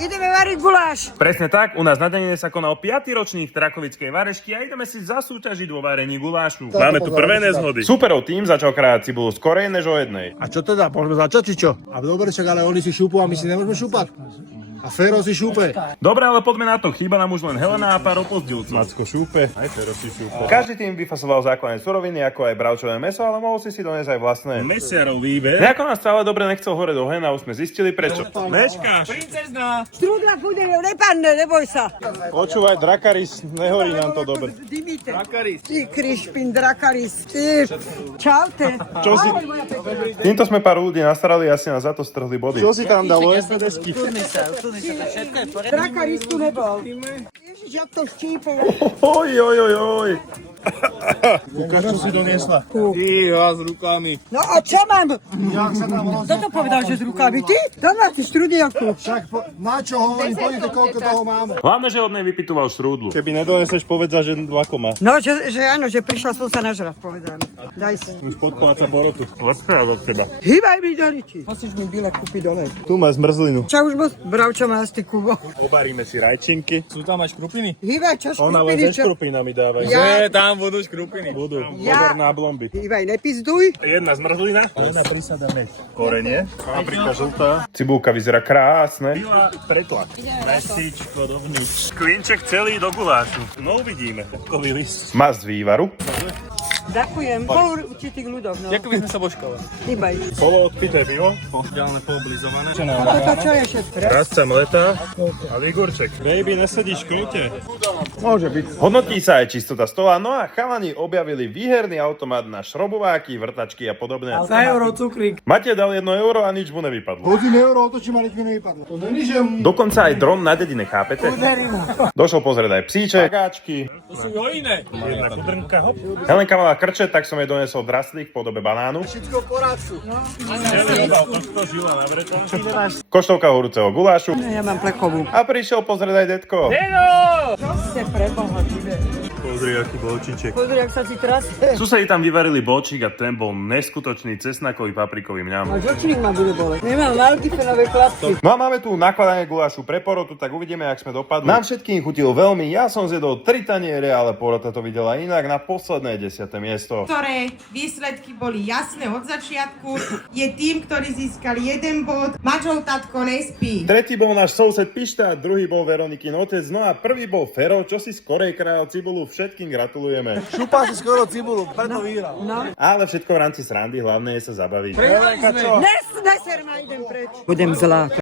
Ideme variť guláš. Presne tak, u nás na Denine sa koná o 5. ročník Trakovickej varešky a ideme si zasúťažiť vo varení gulášu. Máme tu prvé nezhody. Superov tým začal krájať cibulu skorej než o jednej. A čo teda? Môžeme začať, či čo? A dobre, čak, ale oni si šúpu a my si nemôžeme šúpať. A Fero si šúpe. Dobre, ale poďme na to. Chýba nám už len Helena a pár opozdilcov. Macko šúpe, aj Fero si šúpe. Každý tým vyfasoval základné suroviny, ako aj bravčové mäso, ale mohol si doniesť aj vlastné. Mesiarov výber. Nejako nás stále dobre nechcel hore do hen a už sme zistili prečo. Mečkáš. Štrúdla bude, nepadne, neboj sa. Počúvaj, Drakaris, nehorí nám to dobre. Dimite. Ty Krišpin, Drakaris, ty. Čaute. Čo si, Týmto sme pár ľudí nastarali a asi nás za to strhli body. čo si tam dalo? SPDsky. Drakaris tu nebol. Ježiš, jak to štípe. Oj. Ukáž, čo si doniesla. Iha, s rukami. No a čo mám? Jak sa tam Kto to povedal, že s rukami? Ty? Domáci štrudielku. Však na čo hovorím, poďte, koľko toho máme. Hlavne, že od nej vypytoval štrúdlu. Keby nedoneseš, povedať, že ako má. No, že áno, že prišla som sa nažrať, povedám. Daj si. Už podpláca porotu. Odpráv od teba. Hýbaj mi do liči. Musíš mi bíle kúpiť dole. Tu má zmrzlinu. Čo už moc? Bravčo má styku. Obaríme si rajčinky. Sú tam aj škrupiny? Hýbaj, čo Ona len škrupiny, ze čo? škrupinami dávajú. Ja- Tam budú škrupiny. Budú. Ja- Pozor na blomby. Hýbaj, nepizduj. Jedna zmrzlina. Prisadáme. Korenie. Paprika žltá. Cibulka vyzerá krásne. Pretlak. Mesičko dovnúť. Klinček celý do gulášu. No uvidíme. Kový list. Mast z vývaru. Ďakujem. Po určitých ľuďoch, no. Ako by sme sa božkovali. Hýbaj. Polo odpité pivo. Ďalne pooblizované. A toto čo je všetko? Rastca mletá a ligurček. Baby, nesedíš kľute. Môže byť. Hodnotí sa aj čistota stola, no a chalani objavili výherný automat na šrobováky, vrtačky a podobné. Za euro cukrík. Mate dal 1 euro a nič mu nevypadlo. Hodím euro, otočím a nič mi nevypadlo. To není, že... Dokonca aj dron na dedine, chápete? Došol pozrieť aj psíček, pagáčky, To sú iné. jedna kudrnka, hop. Helenka mala krče, tak som jej donesol draslík v podobe banánu. Všetko v porádku. To žila na bretla. Koštovka horúceho gulášu Ja mám plekovú. a prišiel pozrieť aj detko. Čo ste preboha, Pozri, aký bolčiček. Pozri, jak sa ti trasie. Susedi tam vyvarili bočík a ten bol neskutočný cesnakový paprikový mňam. A žočník ma bude boleť. Nemám multifenové klapky. No a máme tu nakladanie gulášu pre porotu, tak uvidíme, jak sme dopadli. Nám všetkým chutil veľmi, ja som zjedol 3 taniere, ale porota to videla inak na posledné 10. miesto. Ktoré výsledky boli jasné od začiatku. Je tým, ktorý získal 1 bod. Mačov tatko nespí. Tretí bol náš soused Pišta, druhý bol Veronikin otec, no a prvý bol Fero, čo si skorej krájal cibulu. Všetkým gratulujeme. Šupá si skoro cibulu, preto vyhral. No. Ale všetko v rámci srandy, hlavné je sa zabaviť. Neser ma, idem preč. Budem zlá.